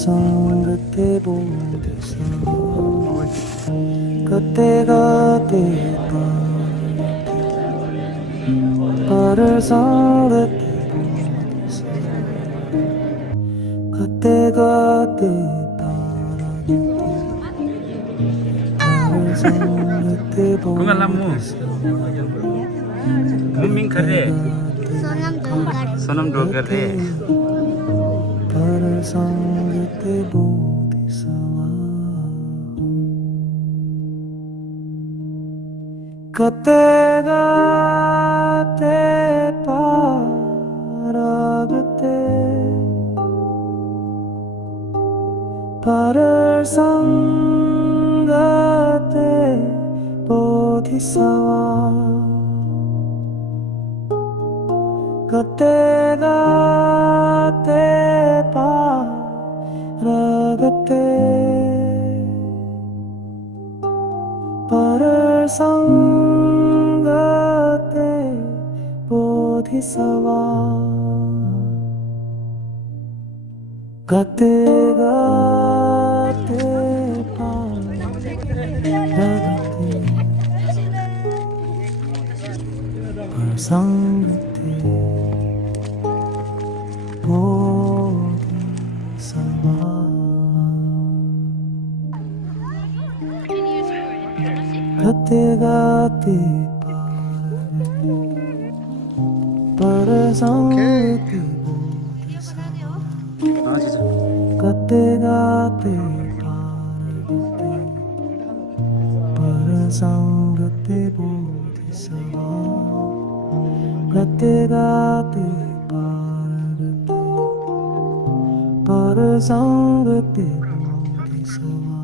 संगते बोधिसा कते गाते पर संगते बोधिसा कते गाते पर संगते बोधिसा मुमिंग करे सोनम डोलकर सोनम डोगर रे पर संगते बोधिसा कते गाते पारगते पर संगते बोधिसवा कते गाते पारगते पर संगते बोधिसवा गते गाते पारगते पर संगते बोधिसवा गते गाते पर संगते बोधिसवा 아 진짜 गते गाते पर संगते बोधिसवा गते गाते पर संगते बोधिसवा